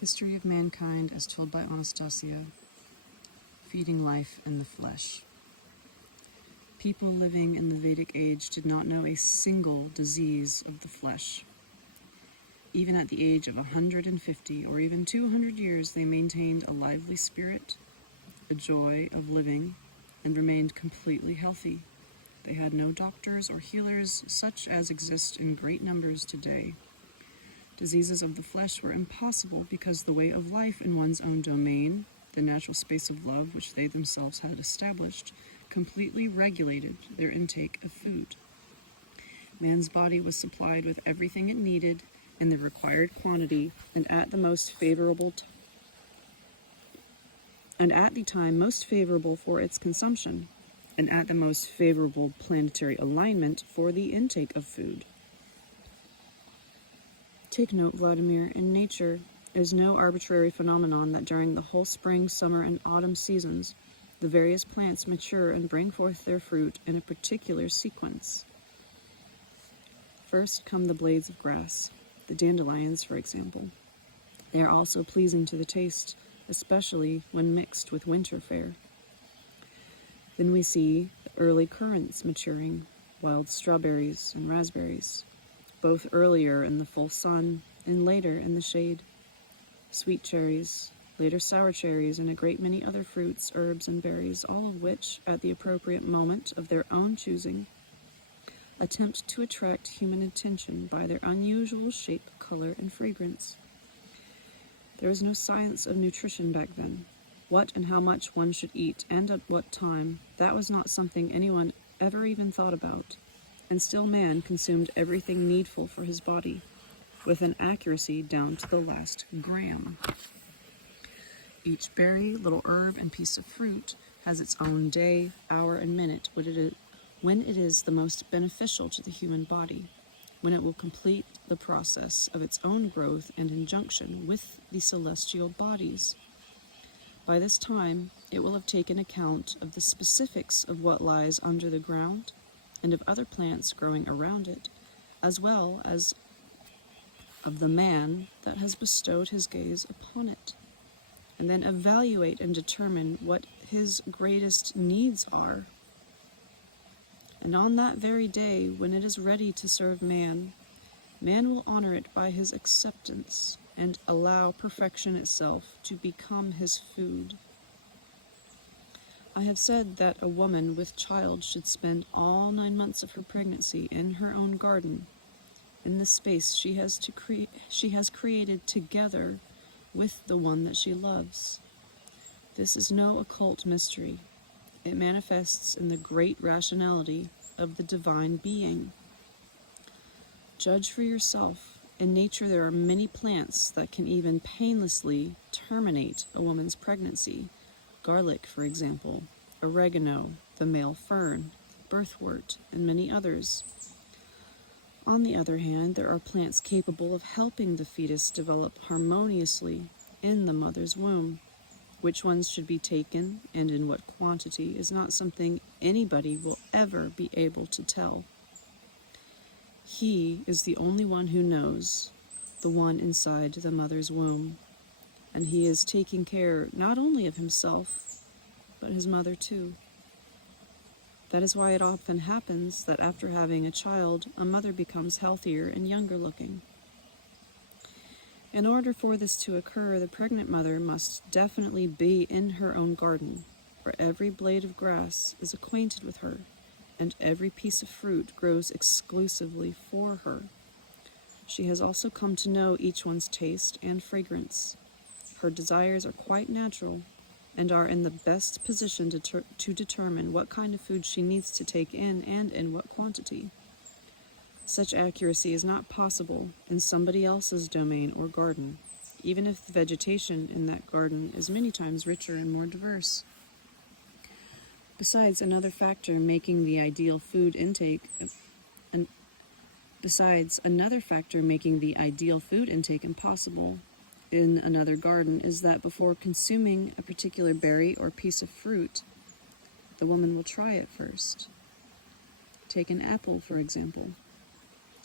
History of Mankind as Told by Anastasia, Feeding Life in the Flesh. People living in the Vedic age did not know a single disease of the flesh. Even at the age of 150 or even 200 years, they maintained a lively spirit, a joy of living, and remained completely healthy. They had no doctors or healers such as exist in great numbers today. Diseases of the flesh were impossible because the way of life in one's own domain, the natural space of love which they themselves had established, completely regulated their intake of food. Man's body was supplied with everything it needed in the required quantity and at the time most favorable for its consumption, and at the most favorable planetary alignment for the intake of food. Take note, Vladimir, in nature is no arbitrary phenomenon that during the whole spring, summer, and autumn seasons, the various plants mature and bring forth their fruit in a particular sequence. First come the blades of grass, the dandelions, for example. They are also pleasing to the taste, especially when mixed with winter fare. Then we see the early currants maturing, wild strawberries and raspberries, both earlier in the full sun and later in the shade. Sweet cherries, later sour cherries, and a great many other fruits, herbs, and berries, all of which, at the appropriate moment of their own choosing, attempt to attract human attention by their unusual shape, color, and fragrance. There was no science of nutrition back then. What and how much one should eat, and at what time, that was not something anyone ever even thought about. And still man consumed everything needful for his body, with an accuracy down to the last gram. Each berry, little herb, and piece of fruit has its own day, hour, and minute when it is the most beneficial to the human body, when it will complete the process of its own growth and injunction with the celestial bodies. By this time, it will have taken account of the specifics of what lies under the ground, and of other plants growing around it, as well as of the man that has bestowed his gaze upon it, and then evaluate and determine what his greatest needs are. And on that very day, when it is ready to serve man, man will honor it by his acceptance and allow perfection itself to become his food. I have said that a woman with child should spend all 9 months of her pregnancy in her own garden, in the space she has created together with the one that she loves. This is no occult mystery. It manifests in the great rationality of the divine being. Judge for yourself. In nature, there are many plants that can even painlessly terminate a woman's pregnancy. Garlic, for example, oregano, the male fern, birthwort, and many others. On the other hand, there are plants capable of helping the fetus develop harmoniously in the mother's womb. Which ones should be taken and in what quantity is not something anybody will ever be able to tell. He is the only one who knows, the one inside the mother's womb. And he is taking care not only of himself, but his mother too. That is why it often happens that after having a child, a mother becomes healthier and younger looking. In order for this to occur, the pregnant mother must definitely be in her own garden, where every blade of grass is acquainted with her, and every piece of fruit grows exclusively for her. She has also come to know each one's taste and fragrance. Her desires are quite natural, and are in the best position to determine what kind of food she needs to take in and in what quantity. Such accuracy is not possible in somebody else's domain or garden, even if the vegetation in that garden is many times richer and more diverse. Besides, another factor making the ideal food intake impossible in another garden is that before consuming a particular berry or piece of fruit, the woman will try it first. Take an apple, for example.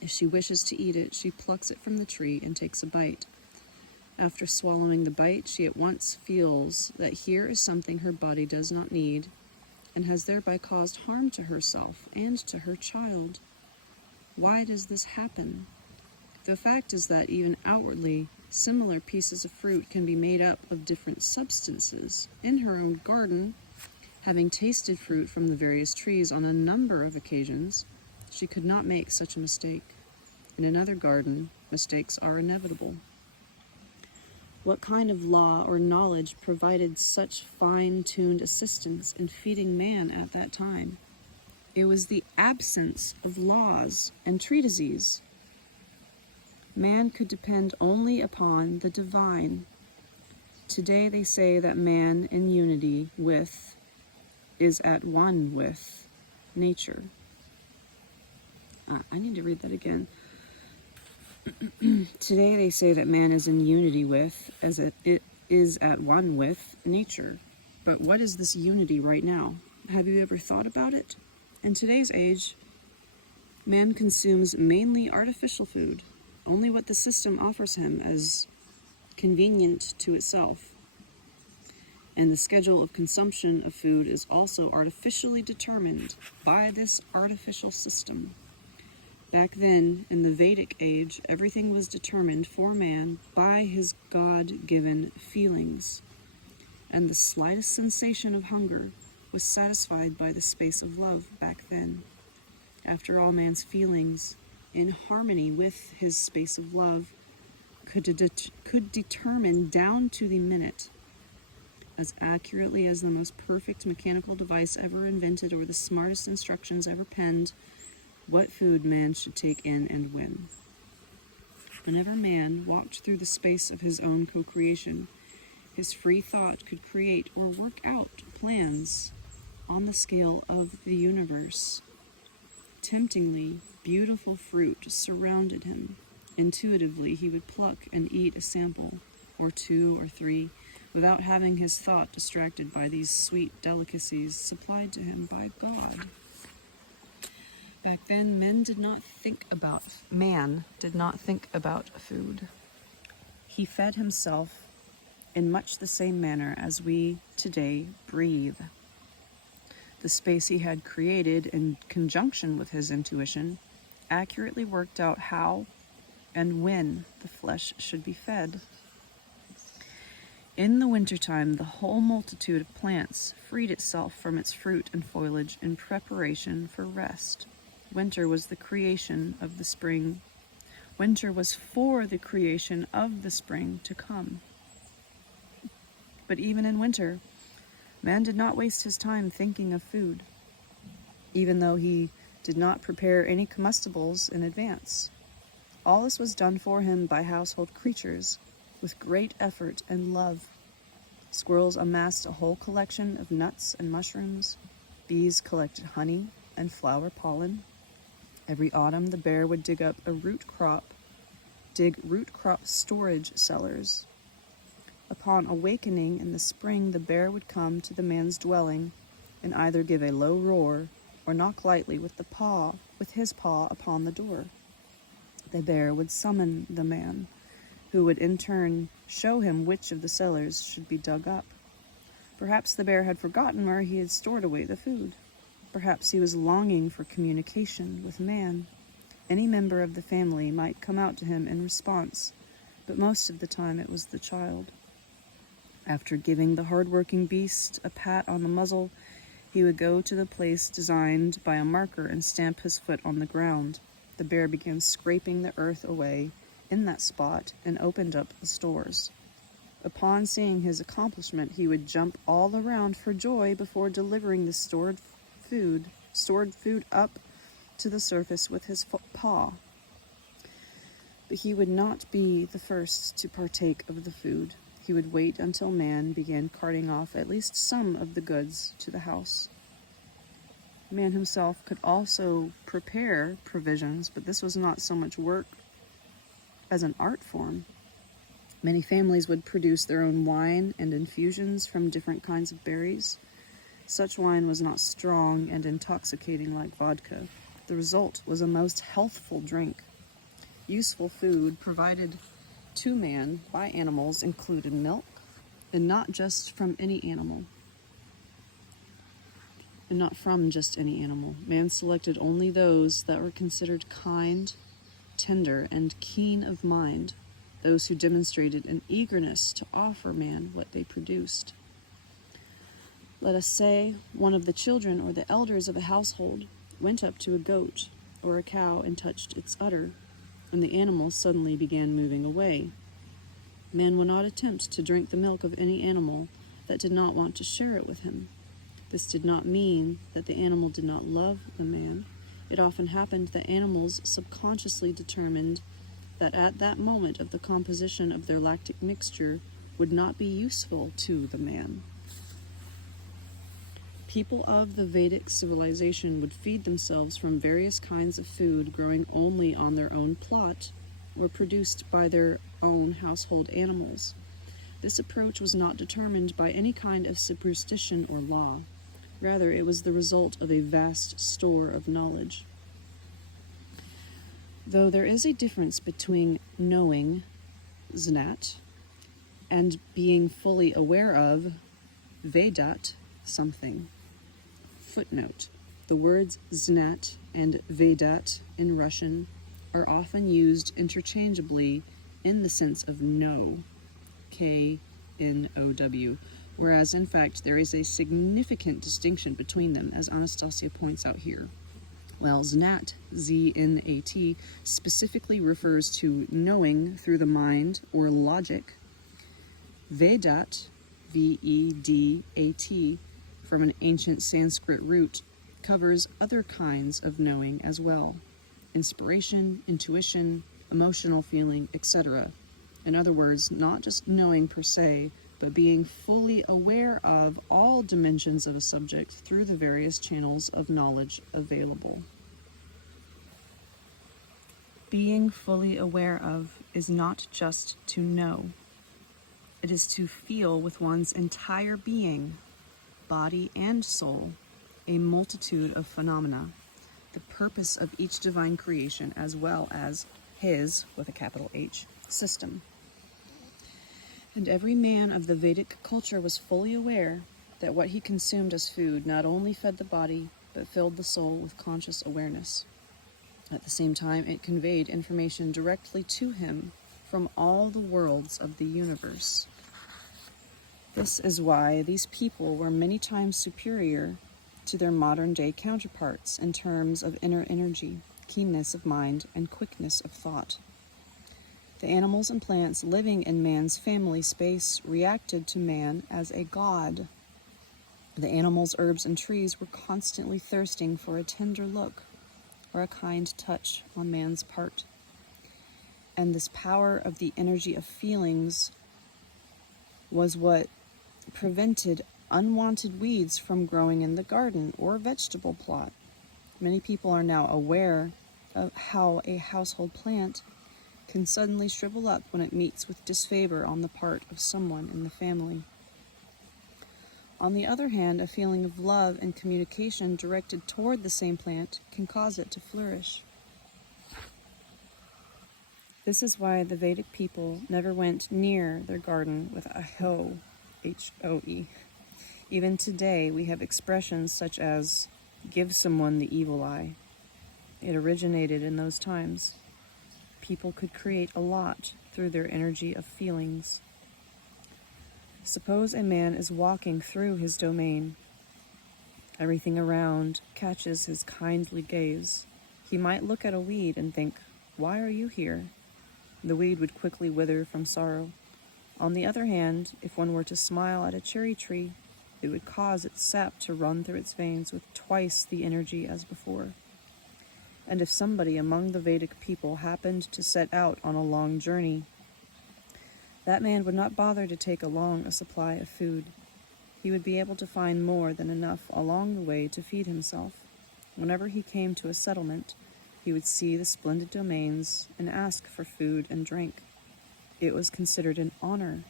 If she wishes to eat it, she plucks it from the tree and takes a bite. After swallowing the bite, she at once feels that here is something her body does not need, and has thereby caused harm to herself and to her child. Why does this happen? The fact is that even outwardly, similar pieces of fruit can be made up of different substances. In her own garden, having tasted fruit from the various trees on a number of occasions, she could not make such a mistake. In another garden, mistakes are inevitable. What kind of law or knowledge provided such fine-tuned assistance in feeding man at that time? It was the absence of laws and treatises. Man could depend only upon the divine. Today they say that man in unity with is at one with nature. I need to read that again. Today they say that man is in unity with, as it is at one with, nature. But what is this unity right now? Have you ever thought about it? In today's age, man consumes mainly artificial food, only what the system offers him as convenient to itself. And the schedule of consumption of food is also artificially determined by this artificial system. Back then, in the Vedic age, everything was determined for man by his God-given feelings, and the slightest sensation of hunger was satisfied by the space of love back then. After all, man's feelings, in harmony with his space of love, could determine down to the minute, as accurately as the most perfect mechanical device ever invented or the smartest instructions ever penned, what food man should take in and when. Whenever man walked through the space of his own co-creation, his free thought could create or work out plans on the scale of the universe. Temptingly, beautiful fruit surrounded him. Intuitively, he would pluck and eat a sample, or two or three, without having his thought distracted by these sweet delicacies supplied to him by God. Back then, man did not think about food. He fed himself in much the same manner as we today breathe. The space he had created in conjunction with his intuition accurately worked out how and when the flesh should be fed. In the wintertime, the whole multitude of plants freed itself from its fruit and foliage in preparation for rest. Winter was the creation of the spring. Winter was for the creation of the spring to come. But even in winter, man did not waste his time thinking of food, even though he did not prepare any comestibles in advance. All this was done for him by household creatures, with great effort and love. Squirrels amassed a whole collection of nuts and mushrooms. Bees collected honey and flower pollen. Every autumn, the bear would dig root crop storage cellars. Upon awakening in the spring, the bear would come to the man's dwelling and either give a low roar or knock lightly with his paw upon the door. The bear would summon the man, who would in turn show him which of the cellars should be dug up. Perhaps the bear had forgotten where he had stored away the food. Perhaps he was longing for communication with man. Any member of the family might come out to him in response, but most of the time it was the child. After giving the hard-working beast a pat on the muzzle, he would go to the place designed by a marker and stamp his foot on the ground. The bear began scraping the earth away in that spot and opened up the stores. Upon seeing his accomplishment, he would jump all around for joy before delivering the stored food up to the surface with his paw. But he would not be the first to partake of the food. He would wait until man began carting off at least some of the goods to the house. Man himself could also prepare provisions, but this was not so much work as an art form. Many families would produce their own wine and infusions from different kinds of berries. Such wine was not strong and intoxicating like vodka. The result was a most healthful drink. Useful food provided to man by animals included milk, and not just from any animal. And not from just any animal. Man selected only those that were considered kind, tender, and keen of mind, those who demonstrated an eagerness to offer man what they produced. Let us say one of the children or the elders of a household went up to a goat or a cow and touched its udder, and the animal suddenly began moving away. Man would not attempt to drink the milk of any animal that did not want to share it with him. This did not mean that the animal did not love the man. It often happened that animals subconsciously determined that at that moment of the composition of their lactic mixture would not be useful to the man. People of the Vedic civilization would feed themselves from various kinds of food growing only on their own plot or produced by their own household animals. This approach was not determined by any kind of superstition or law. Rather, it was the result of a vast store of knowledge. Though there is a difference between knowing, znat, and being fully aware of, vedat, something. Footnote: the words znat and vedat in Russian are often used interchangeably in the sense of know, K-N-O-W, whereas in fact there is a significant distinction between them, as Anastasia points out here. While znat, Z-N-A-T, specifically refers to knowing through the mind or logic, vedat, V-E-D-A-T, from an ancient Sanskrit root, covers other kinds of knowing as well: inspiration, intuition, emotional feeling, etc. In other words, not just knowing per se, but being fully aware of all dimensions of a subject through the various channels of knowledge available. Being fully aware of is not just to know. It is to feel with one's entire being, body and soul, a multitude of phenomena, the purpose of each divine creation, as well as his, with a capital H, system. And every man of the Vedic culture was fully aware that what he consumed as food not only fed the body, but filled the soul with conscious awareness. At the same time, it conveyed information directly to him from all the worlds of the universe. This is why these people were many times superior to their modern-day counterparts in terms of inner energy, keenness of mind, and quickness of thought. The animals and plants living in man's family space reacted to man as a god. The animals, herbs, and trees were constantly thirsting for a tender look or a kind touch on man's part. And this power of the energy of feelings was what prevented unwanted weeds from growing in the garden or vegetable plot. Many people are now aware of how a household plant can suddenly shrivel up when it meets with disfavor on the part of someone in the family. On the other hand, a feeling of love and communication directed toward the same plant can cause it to flourish. This is why the Vedic people never went near their garden with a hoe, H-O-E. Even today, we have expressions such as, give someone the evil eye. It originated in those times. People could create a lot through their energy of feelings. Suppose a man is walking through his domain. Everything around catches his kindly gaze. He might look at a weed and think, why are you here? The weed would quickly wither from sorrow. On the other hand, if one were to smile at a cherry tree, it would cause its sap to run through its veins with twice the energy as before. And if somebody among the Vedic people happened to set out on a long journey, that man would not bother to take along a supply of food. He would be able to find more than enough along the way to feed himself. Whenever he came to a settlement, he would see the splendid domains and ask for food and drink. It was considered an honor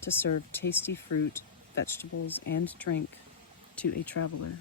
to serve tasty fruit, vegetables, and drink to a traveler.